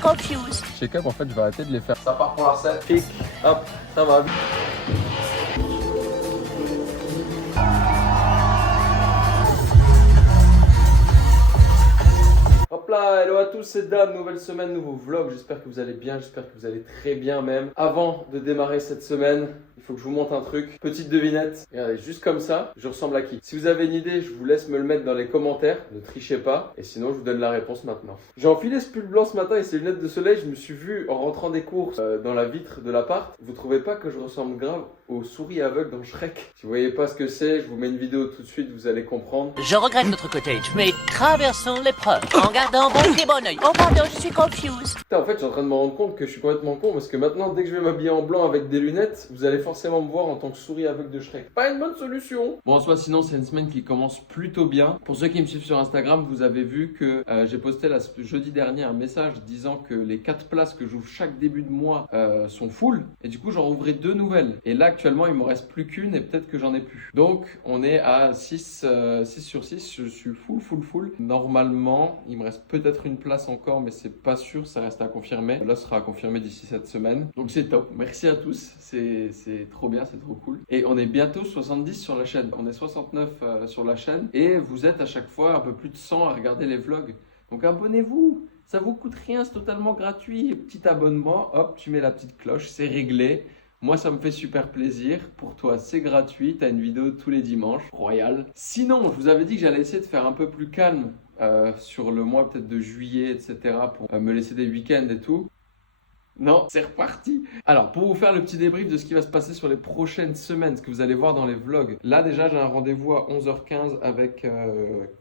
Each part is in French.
confused. Check-up, en fait, je vais arrêter de les faire. Ça part pour la recette. Pic, hop, ça va. Hop là, hello à tous, c'est Dan, nouvelle semaine, nouveau vlog. J'espère que vous allez bien, j'espère que vous allez très bien même. Avant de démarrer cette semaine, il faut que je vous montre un truc. Petite devinette, regardez, juste comme ça, je ressemble à qui? Si vous avez une idée, je vous laisse me le mettre dans les commentaires, ne trichez pas. Et sinon, je vous donne la réponse maintenant. J'ai enfilé ce pull blanc ce matin et ces lunettes de soleil, je me suis vu en rentrant des courses dans la vitre de l'appart. Vous trouvez pas que je ressemble grave aux souris aveugles dans Shrek? Si vous voyez pas ce que c'est, je vous mets une vidéo tout de suite, vous allez comprendre. Je regrette notre cottage, mais traversons l'épreuve en gardant bon pied bon oeil. Oh pardon, je suis confused. Putain, en fait, je suis en train de me rendre compte que je suis complètement con parce que maintenant, dès que je vais m'habiller en blanc avec des lunettes, vous allez forcément me voir en tant que souris aveugle de Shrek. Pas une bonne solution. Bon, en soi, sinon, c'est une semaine qui commence plutôt bien. Pour ceux qui me suivent sur Instagram, vous avez vu que j'ai posté jeudi dernier un message disant que les 4 places que j'ouvre chaque début de mois sont full. Et du coup, j'en ouvrais 2 nouvelles. Et là, actuellement, il me reste plus qu'une et peut-être que j'en ai plus. Donc, on est à 6 sur 6. Je suis full. Normalement, il me reste peut-être une place encore, mais c'est pas sûr, ça reste à confirmer. Là, ce sera à confirmer d'ici cette semaine. Donc, c'est top. Merci à tous. C'est trop bien, c'est trop cool. Et on est bientôt 70 sur la chaîne. On est 69 sur la chaîne. Et vous êtes à chaque fois un peu plus de 100 à regarder les vlogs. Donc, abonnez-vous. Ça vous coûte rien, c'est totalement gratuit. Petit abonnement, hop, tu mets la petite cloche, c'est réglé. Moi, ça me fait super plaisir. Pour toi, c'est gratuit. Tu as une vidéo tous les dimanches. Royal. Sinon, je vous avais dit que j'allais essayer de faire un peu plus calme sur le mois peut-être de juillet, etc. pour me laisser des week-ends et tout. Non, c'est reparti. Alors, pour vous faire le petit débrief de ce qui va se passer sur les prochaines semaines, ce que vous allez voir dans les vlogs. Là, déjà, j'ai un rendez-vous à 11h15 avec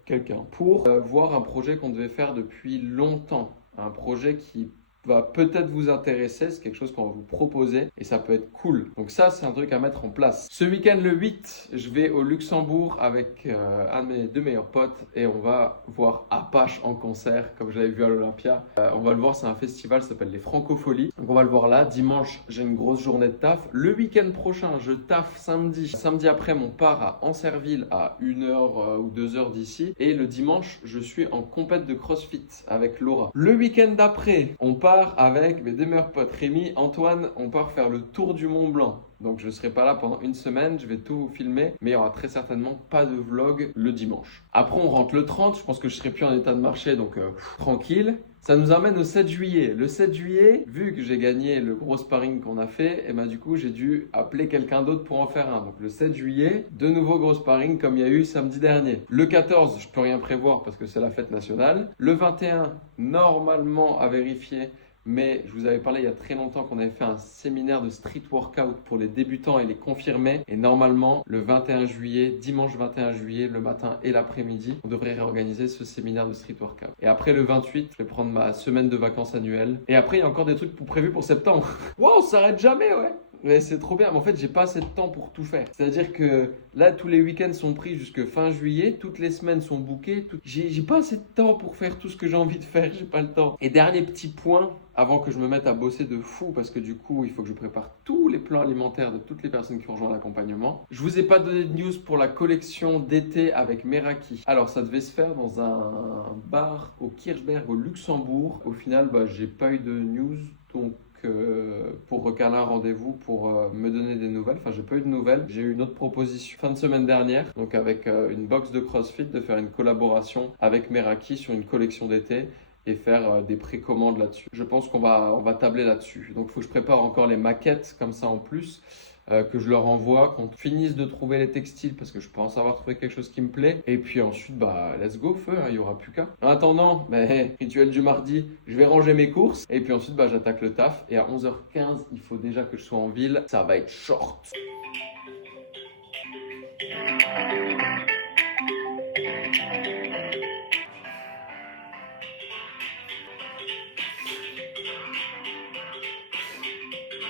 quelqu'un pour voir un projet qu'on devait faire depuis longtemps. Un projet qui va peut-être vous intéresser, c'est quelque chose qu'on va vous proposer et ça peut être cool. Donc ça, c'est un truc à mettre en place. Ce week-end, le 8, je vais au Luxembourg avec un de mes 2 meilleurs potes et on va voir Apache en concert, comme j'avais vu à l'Olympia. On va le voir, c'est un festival, ça s'appelle les Francopholies. Donc on va le voir là. Dimanche, j'ai une grosse journée de taf. Le week-end prochain, je taffe samedi. Samedi après, on part à Ancerville à 1h ou 2h d'ici. Et le dimanche, je suis en compète de CrossFit avec Laura. Le week-end d'après, on part avec mes 2 meilleurs potes, Rémi, Antoine, on part faire le tour du Mont Blanc. Donc je ne serai pas là pendant une semaine, je vais tout filmer, mais il n'y aura très certainement pas de vlog le dimanche. Après on rentre le 30, je pense que je serai plus en état de marcher, donc tranquille. Ça nous amène au 7 juillet. Le 7 juillet, vu que j'ai gagné le gros sparring qu'on a fait, et ben du coup j'ai dû appeler quelqu'un d'autre pour en faire un. Donc le 7 juillet, de nouveau gros sparring comme il y a eu samedi dernier. Le 14, je peux rien prévoir parce que c'est la fête nationale. Le 21, normalement à vérifier. Mais je vous avais parlé il y a très longtemps qu'on avait fait un séminaire de street workout pour les débutants et les confirmés. Et normalement, le 21 juillet, dimanche 21 juillet, le matin et l'après-midi, on devrait réorganiser ce séminaire de street workout. Et après le 28, je vais prendre ma semaine de vacances annuelle. Et après, il y a encore des trucs prévus pour septembre. Waouh, ça s'arrête jamais, ouais! Mais c'est trop bien, mais en fait j'ai pas assez de temps pour tout faire. C'est-à-dire que là tous les week-ends sont pris jusque fin juillet, toutes les semaines sont bookées, j'ai pas assez de temps pour faire tout ce que j'ai envie de faire, j'ai pas le temps. Et dernier petit point, avant que je me mette à bosser de fou, parce que du coup il faut que je prépare tous les plans alimentaires de toutes les personnes qui ont rejoint l'accompagnement. Je vous ai pas donné de news pour la collection d'été avec Meraki. Alors ça devait se faire dans un bar au Kirchberg au Luxembourg. Au final j'ai pas eu de news, donc pour recaler un rendez-vous pour me donner des nouvelles. Enfin, j'ai pas eu de nouvelles. J'ai eu une autre proposition fin de semaine dernière, donc avec une box de CrossFit, de faire une collaboration avec Meraki sur une collection d'été et faire des précommandes là-dessus. Je pense qu'on va tabler là-dessus. Donc, il faut que je prépare encore les maquettes comme ça en plus. Que je leur envoie, qu'on finisse de trouver les textiles parce que je pense avoir trouvé quelque chose qui me plaît. Et puis ensuite, let's go, feu, il n'y aura plus qu'à. En attendant, rituel du mardi, je vais ranger mes courses. Et puis ensuite, j'attaque le taf. Et à 11h15, il faut déjà que je sois en ville. Ça va être short.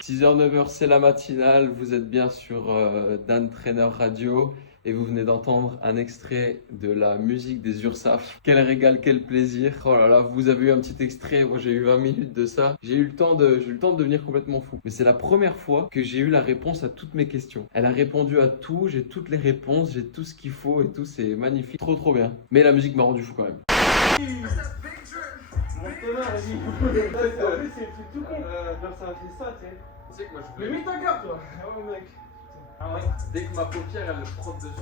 6h, 9h, c'est la matinale. Vous êtes bien sur Dan Trainer Radio et vous venez d'entendre un extrait de la musique des URSAF. Quel régal, quel plaisir. Oh là là, vous avez eu un petit extrait. Moi, j'ai eu 20 minutes de ça. J'ai eu le temps de devenir complètement fou. Mais c'est la première fois que j'ai eu la réponse à toutes mes questions. Elle a répondu à tout. J'ai toutes les réponses. J'ai tout ce qu'il faut et tout. C'est magnifique. Trop, trop bien. Mais la musique m'a rendu fou quand même. Exactement, vas-y. En plus, c'est le truc tout con. Genre, ça fait ça, tu sais. Tu sais que moi je Mais voulais. mets ta garde, toi. Ah ouais, mec. Ah ouais. Dès que ma paupière elle le frotte dessus.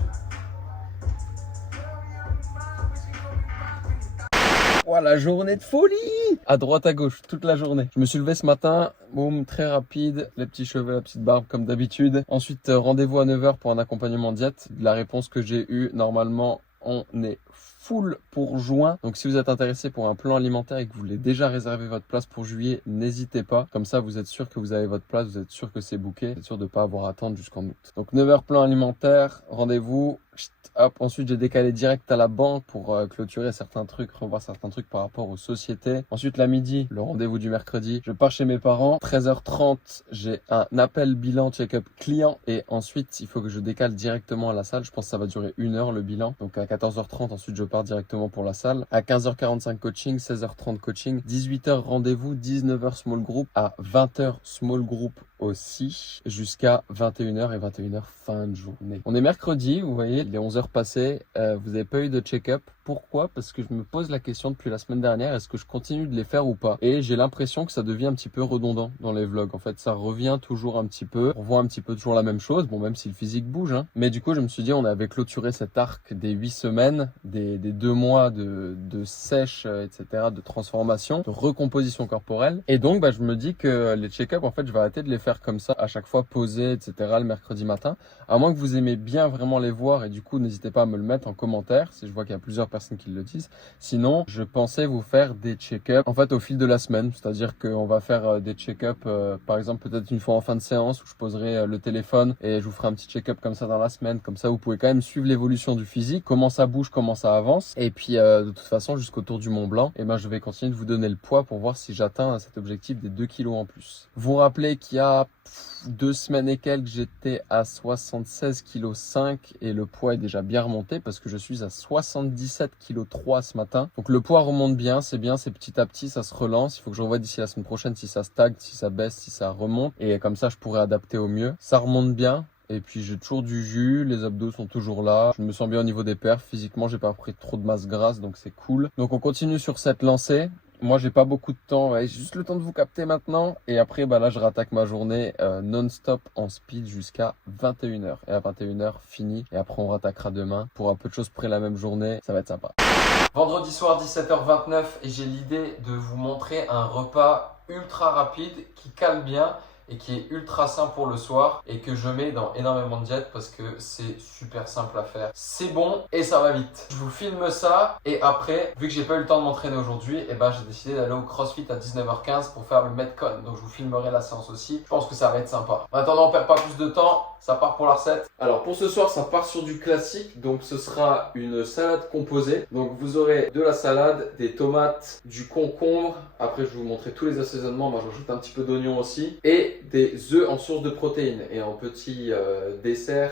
Oh, la journée de folie! À droite, à gauche, toute la journée. Je me suis levé ce matin, boum, très rapide, les petits cheveux, la petite barbe comme d'habitude. Ensuite, rendez-vous à 9h pour un accompagnement diète. La réponse que j'ai eue, normalement, on est full pour juin. Donc si vous êtes intéressé pour un plan alimentaire et que vous voulez déjà réserver votre place pour juillet, n'hésitez pas. Comme ça, vous êtes sûr que vous avez votre place, vous êtes sûr que c'est booké, vous êtes sûr de ne pas avoir à attendre jusqu'en août. Donc 9h plan alimentaire, rendez-vous. Hop, ensuite j'ai décalé direct à la banque pour clôturer certains trucs, revoir certains trucs par rapport aux sociétés. Ensuite la midi, le rendez-vous du mercredi, je pars chez mes parents. 13h30, j'ai un appel bilan check-up client et ensuite il faut que je décale directement à la salle. Je pense que ça va durer 1 heure le bilan. Donc à 14h30, ensuite je pars directement pour la salle. À 15h45 coaching, 16h30 coaching, 18h rendez-vous, 19h small group, à 20h small group aussi, jusqu'à 21h et 21h fin de journée. On est mercredi, vous voyez, il est 11h passées, vous n'avez pas eu de check-up. Pourquoi? Parce que je me pose la question depuis la semaine dernière, est-ce que je continue de les faire ou pas? Et j'ai l'impression que ça devient un petit peu redondant dans les vlogs. En fait, ça revient toujours un petit peu. On voit un petit peu toujours la même chose. Bon, même si le physique bouge, hein. Mais du coup, je me suis dit, on avait clôturé cet arc des 8 semaines, des 2 mois de sèche, etc., de transformation, de recomposition corporelle. Et donc, je me dis que les check-up, en fait, je vais arrêter de les faire comme ça, à chaque fois posés, etc., le mercredi matin. À moins que vous aimez bien vraiment les voir et du coup, n'hésitez pas à me le mettre en commentaire si je vois qu'il y a plusieurs personnes qui le disent. Sinon, je pensais vous faire des check-up en fait au fil de la semaine, c'est-à-dire qu'on va faire des check-up par exemple peut-être une fois en fin de séance où je poserai le téléphone et je vous ferai un petit check-up comme ça dans la semaine, comme ça vous pouvez quand même suivre l'évolution du physique, comment ça bouge, comment ça avance. Et puis de toute façon jusqu'au tour du Mont Blanc, et je vais continuer de vous donner le poids pour voir si j'atteins cet objectif des 2 kilos en plus. Vous vous rappelez qu'il y a 2 semaines et quelques, j'étais à 76,5 kg et le poids est déjà bien remonté parce que je suis à 77,3 kg ce matin. Donc le poids remonte bien, c'est petit à petit, ça se relance. Il faut que je revoie d'ici la semaine prochaine si ça stagne, si ça baisse, si ça remonte. Et comme ça, je pourrais adapter au mieux. Ça remonte bien. Et puis j'ai toujours du jus, les abdos sont toujours là. Je me sens bien au niveau des perfs. Physiquement, j'ai pas pris trop de masse grasse, donc c'est cool. Donc on continue sur cette lancée. Moi, j'ai pas beaucoup de temps, ouais, j'ai juste le temps de vous capter maintenant. Et après, là, je rattaque ma journée non-stop en speed jusqu'à 21h. Et à 21h, fini. Et après, on rattaquera demain pour un peu de choses près la même journée. Ça va être sympa. Vendredi soir, 17h29, et j'ai l'idée de vous montrer un repas ultra rapide qui cale bien et qui est ultra sain pour le soir et que je mets dans énormément de diètes parce que c'est super simple à faire. C'est bon et ça va vite. Je vous filme ça et après, vu que j'ai pas eu le temps de m'entraîner aujourd'hui, j'ai décidé d'aller au CrossFit à 19h15 pour faire le Metcon. Donc je vous filmerai la séance aussi. Je pense que ça va être sympa. En attendant, on perd pas plus de temps. Ça part pour la recette. Alors pour ce soir, ça part sur du classique. Donc ce sera une salade composée. Donc vous aurez de la salade, des tomates, du concombre. Après, je vais vous montrer tous les assaisonnements. Moi, j'ajoute un petit peu d'oignon aussi. Et des œufs en source de protéines. Et en petit dessert,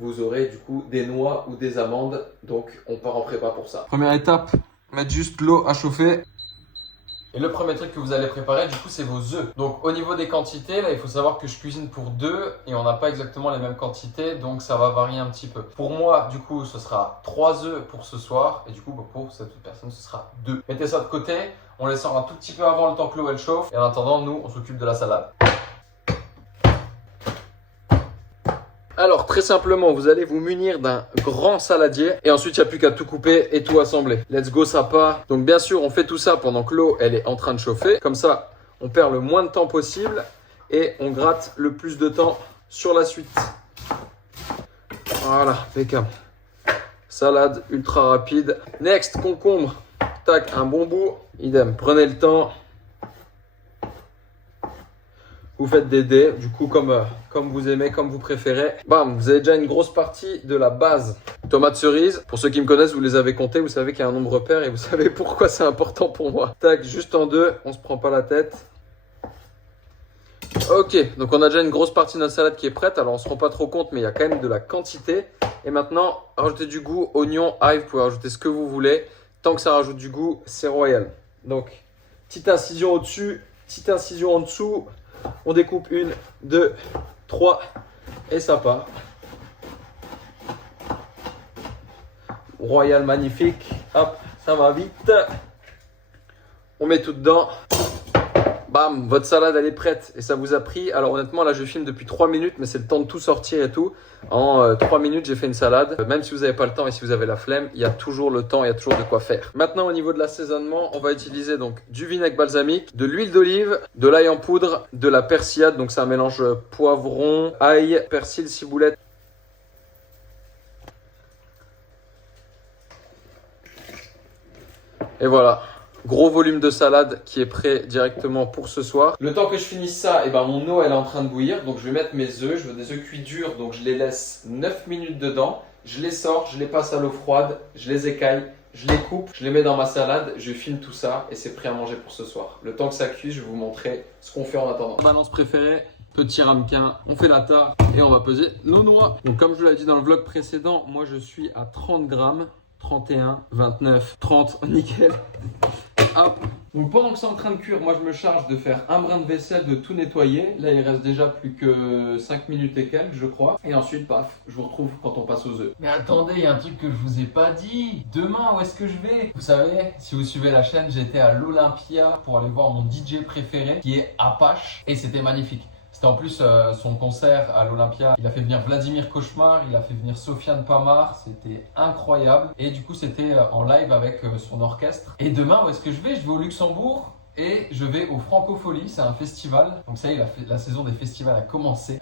vous aurez du coup des noix ou des amandes. Donc on part en prépa pour ça. Première étape, mettre juste l'eau à chauffer. Et le premier truc que vous allez préparer, du coup, c'est vos œufs. Donc, au niveau des quantités, là, il faut savoir que je cuisine pour 2 et on n'a pas exactement les mêmes quantités, donc ça va varier un petit peu. Pour moi, du coup, ce sera 3 œufs pour ce soir et du coup, pour cette autre personne, ce sera 2. Mettez ça de côté, on les sort un tout petit peu avant le temps que l'eau elle chauffe et en attendant, nous, on s'occupe de la salade. Alors très simplement, vous allez vous munir d'un grand saladier et ensuite il n'y a plus qu'à tout couper et tout assembler. Let's go, ça part. Donc bien sûr, on fait tout ça pendant que l'eau elle est en train de chauffer. Comme ça, on perd le moins de temps possible et on gratte le plus de temps sur la suite. Voilà, impeccable. Salade ultra rapide. Next, concombre. Tac, un bon bout. Idem, prenez le temps. Vous faites des dés, du coup comme vous aimez, comme vous préférez. Bam, vous avez déjà une grosse partie de la base. Tomates cerises, pour ceux qui me connaissent, vous les avez comptées, vous savez qu'il y a un nombre pair et vous savez pourquoi c'est important pour moi. Tac, juste en 2, on se prend pas la tête. Ok, donc on a déjà une grosse partie de notre salade qui est prête. Alors on se rend pas trop compte, mais il y a quand même de la quantité. Et maintenant, rajoutez du goût, oignon, ail, vous pouvez rajouter ce que vous voulez. Tant que ça rajoute du goût, c'est royal. Donc, petite incision au-dessus, petite incision en dessous. On découpe 1, 2, 3 et ça part. Royal, magnifique. Hop, ça va vite. On met tout dedans. Bam, votre salade elle est prête et ça vous a pris. Alors honnêtement là je filme depuis 3 minutes mais c'est le temps de tout sortir et tout. En 3 minutes j'ai fait une salade. Même si vous n'avez pas le temps et si vous avez la flemme, il y a toujours le temps, il y a toujours de quoi faire. Maintenant au niveau de l'assaisonnement, on va utiliser donc du vinaigre balsamique, de l'huile d'olive, de l'ail en poudre, de la persillade. Donc c'est un mélange poivron, ail, persil, ciboulette. Et voilà. Gros volume de salade qui est prêt directement pour ce soir. Le temps que je finisse ça, mon eau elle est en train de bouillir. Donc je vais mettre mes œufs. Je veux des œufs cuits durs. Donc je les laisse 9 minutes dedans. Je les sors, je les passe à l'eau froide. Je les écaille, je les coupe, je les mets dans ma salade. Je filme tout ça et c'est prêt à manger pour ce soir. Le temps que ça cuise, je vais vous montrer ce qu'on fait en attendant. Ma balance préférée, petit ramequin. On fait la tare et on va peser nos noix. Donc comme je vous l'ai dit dans le vlog précédent, moi je suis à 30 grammes. 31, 29, 30, nickel. Hop. Donc pendant que c'est en train de cuire, moi je me charge de faire un brin de vaisselle, de tout nettoyer. Là il reste déjà plus que 5 minutes et quelques je crois. Et ensuite paf, je vous retrouve quand on passe aux œufs. Mais attendez, il y a un truc que je vous ai pas dit. Demain où est-ce que je vais? Vous savez, si vous suivez la chaîne, j'étais à l'Olympia pour aller voir mon DJ préféré qui est Apache. Et c'était magnifique. C'était en plus son concert à l'Olympia. Il a fait venir Vladimir Cauchemar, il a fait venir Sofiane Pamar. C'était incroyable. Et du coup, c'était en live avec son orchestre. Et demain, où est-ce que je vais? Je vais au Luxembourg. Et je vais au Francofolie, c'est un festival. Donc ça y est, la saison des festivals a commencé.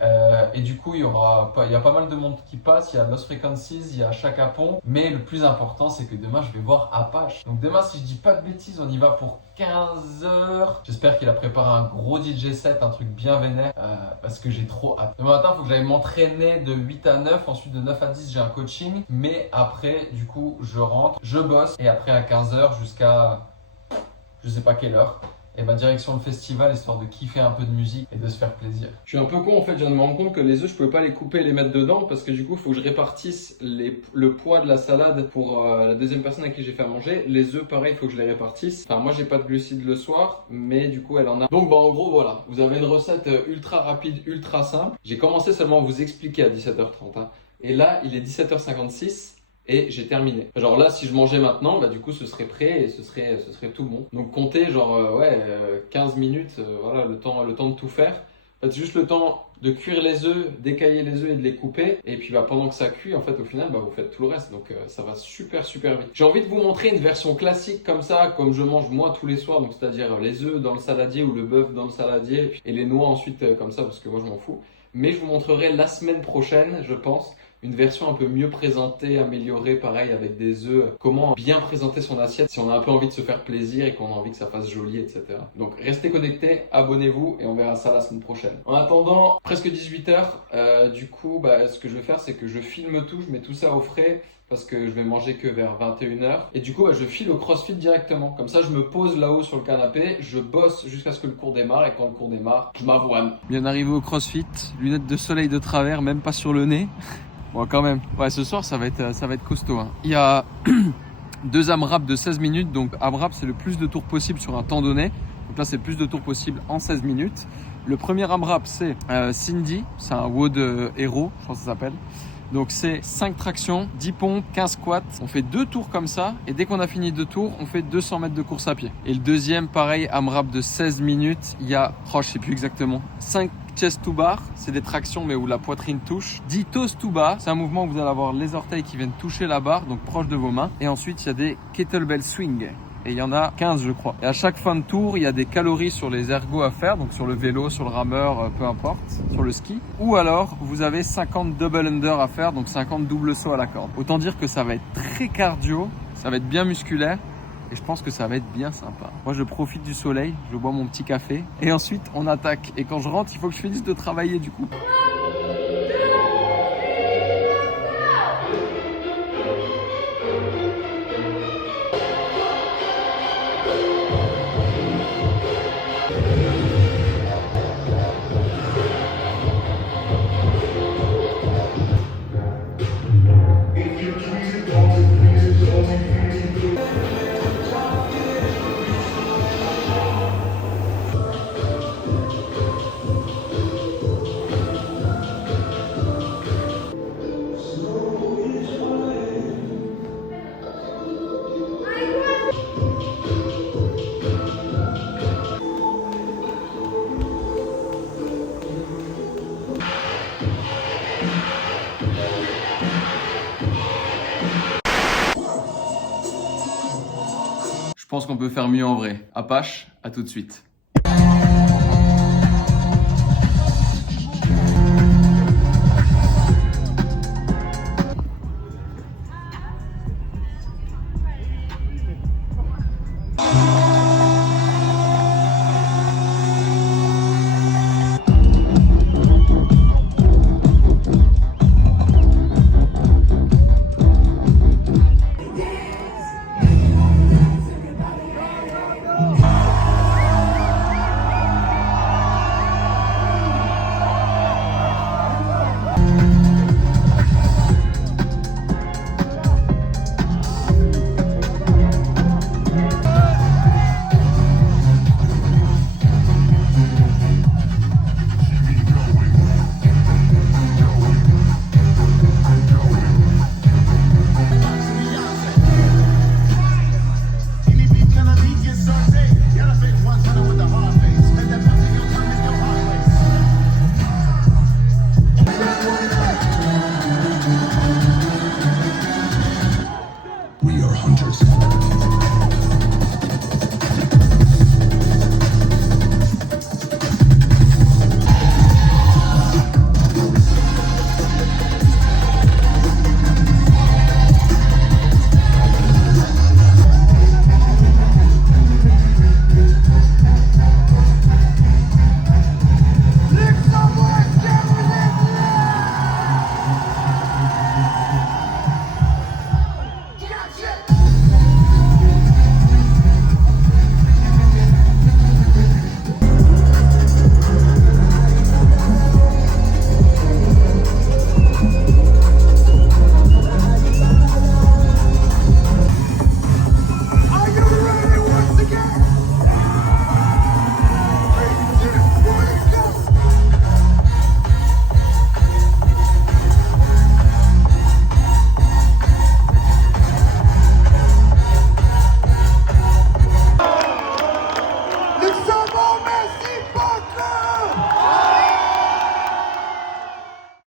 Et du coup, il y a pas mal de monde qui passe. Il y a Lost Frequencies, il y a Chaka Pong. Mais le plus important, c'est que demain, je vais voir Apache. Donc demain, si je dis pas de bêtises, on y va pour 15 h. J'espère qu'il a préparé un gros DJ set, un truc bien vénère. Parce que j'ai trop hâte. Demain matin, il faut que j'aille m'entraîner de 8 à 9. Ensuite, de 9 à 10, j'ai un coaching. Mais après, du coup, je rentre, je bosse. Et après, à 15 h jusqu'à... je sais pas quelle heure, et direction le festival histoire de kiffer un peu de musique et de se faire plaisir. Je suis un peu con en fait, je viens de me rendre compte que les œufs je pouvais pas les couper et les mettre dedans parce que du coup il faut que je répartisse le poids de la salade pour la deuxième personne à qui j'ai fait à manger. Les œufs pareil, il faut que je les répartisse. Enfin moi j'ai pas de glucides le soir, mais du coup elle en a. Donc en gros voilà, vous avez une recette ultra rapide, ultra simple. J'ai commencé seulement à vous expliquer à 17 h 30 hein. Et là il est 17 h 56. Et j'ai terminé. Genre là, si je mangeais maintenant, du coup, ce serait prêt et ce serait tout bon. Donc comptez 15 minutes, voilà, le temps de tout faire. En fait, juste le temps de cuire les œufs, d'écailler les œufs et de les couper. Et puis pendant que ça cuit, en fait, au final, vous faites tout le reste. Donc ça va super vite. J'ai envie de vous montrer une version classique comme ça, comme je mange moi tous les soirs. Donc c'est-à-dire les œufs dans le saladier ou le bœuf dans le saladier et les noix ensuite comme ça parce que moi je m'en fous. Mais je vous montrerai la semaine prochaine, je pense, une version un peu mieux présentée, améliorée, pareil avec des œufs. Comment bien présenter son assiette si on a un peu envie de se faire plaisir et qu'on a envie que ça fasse joli, etc. Donc restez connectés, abonnez-vous et on verra ça la semaine prochaine. En attendant, presque 18 h, du coup, ce que je vais faire, c'est que je filme tout, je mets tout ça au frais parce que je vais manger que vers 21 h. Et du coup, je file au CrossFit directement. Comme ça, je me pose là-haut sur le canapé, je bosse jusqu'à ce que le cours démarre et quand le cours démarre, je m'avoine. Bien arrivé au CrossFit, lunettes de soleil de travers, même pas sur le nez. Bon, quand même. Ouais, ce soir, ça va être costaud. Hein. Il y a 2 AMRAP de 16 minutes. Donc, AMRAP, c'est le plus de tours possible sur un temps donné. Donc là, c'est le plus de tours possible en 16 minutes. Le premier AMRAP, c'est Cindy. C'est un WOD Hero, je pense que ça s'appelle. Donc, c'est 5 tractions, 10 pompes, 15 squats. On fait 2 tours comme ça. Et dès qu'on a fini 2 tours, on fait 200 mètres de course à pied. Et le deuxième, pareil, AMRAP de 16 minutes. Il y a, je sais plus exactement, 5 chest to bar, c'est des tractions mais où la poitrine touche. 10 toes to bar, c'est un mouvement où vous allez avoir les orteils qui viennent toucher la barre, donc proche de vos mains. Et ensuite, il y a des kettlebell swing. Et il y en a 15 je crois. Et à chaque fin de tour, il y a des calories sur les ergos à faire, donc sur le vélo, sur le rameur, peu importe, sur le ski. Ou alors, vous avez 50 double under à faire, donc 50 double sauts à la corde. Autant dire que ça va être très cardio, ça va être bien musculaire. Et je pense que ça va être bien sympa. Moi, je profite du soleil, je bois mon petit café. Et ensuite, on attaque. Et quand je rentre, il faut que je finisse de travailler du coup. pense qu'on peut faire mieux en vrai. Apache, à tout de suite.